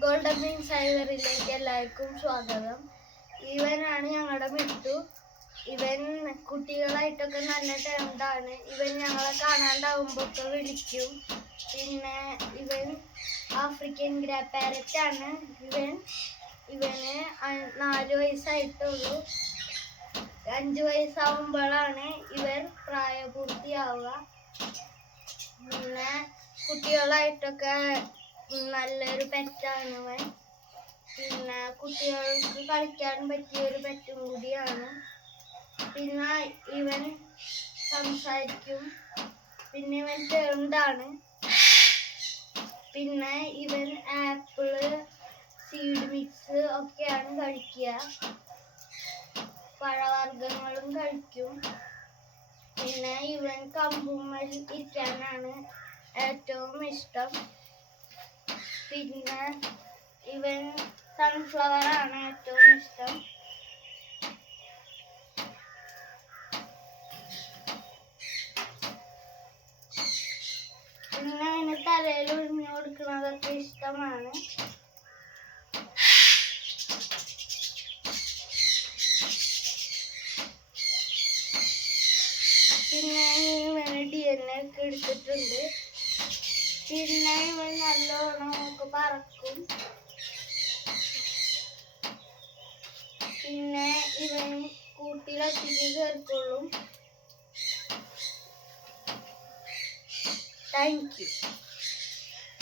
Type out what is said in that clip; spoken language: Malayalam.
ഗോൾഡൻ മീൻസ് സൈവറിലേക്ക് എല്ലാവർക്കും സ്വാഗതം. ഇവനാണ് ഞങ്ങളുടെ മിട്ടു. ഇവൻ കുട്ടികളായിട്ടൊക്കെ നല്ല ടൈമാണ്. ഇവൻ ഞങ്ങളെ കാണാണ്ടാവുമ്പോഴൊക്കെ വിളിക്കും. പിന്നെ ഇവൻ ആഫ്രിക്കൻ ഗ്രാ പാരറ്റ് ആണ്. ഇവന് 4 വയസ്സായിട്ടുള്ളൂ. 5 വയസ്സാവുമ്പോഴാണ് ഇവർ പ്രായപൂർത്തിയാവുക. പിന്നെ കുട്ടികളായിട്ടൊക്കെ നല്ലൊരു പെറ്റാണ് ഇവൻ. പിന്നെ കുട്ടികൾക്ക് കളിക്കാൻ പറ്റിയൊരു പെറ്റും കൂടിയാണ്. പിന്നെ ഇവൻ സംസാരിക്കും. പിന്നെ ഇവൻ ചെറുതാണ്. പിന്നെ ഇവൻ ആപ്പിള്, സീഡ് മിക്സ് ഒക്കെയാണ് കഴിക്കുക. പഴവർഗ്ഗങ്ങളും കഴിക്കും. പിന്നെ ഇവൻ കമ്പുമ്മൽ ഇരിക്കാനാണ് ഏറ്റവും ഇഷ്ടം. പിന്നെ ഇവൻ സൺഫ്ലവർ ആണ് ഏറ്റവും ഇഷ്ടം. പിന്നെ ഇവന് തലയിൽ ഒഴിഞ്ഞു കൊടുക്കുന്നതൊക്കെ ഇഷ്ടമാണ്. പിന്നെ ഇവന് DNA ഒക്കെ എടുത്തിട്ടുണ്ട്. പിന്നെ ഇവൻ നല്ലോണം ഒക്കെ പറക്കും. പിന്നെ ഇവൻ കൂട്ടിലൊറ്റയ്ക്ക് കേൾക്കുള്ളൂ. Thank you.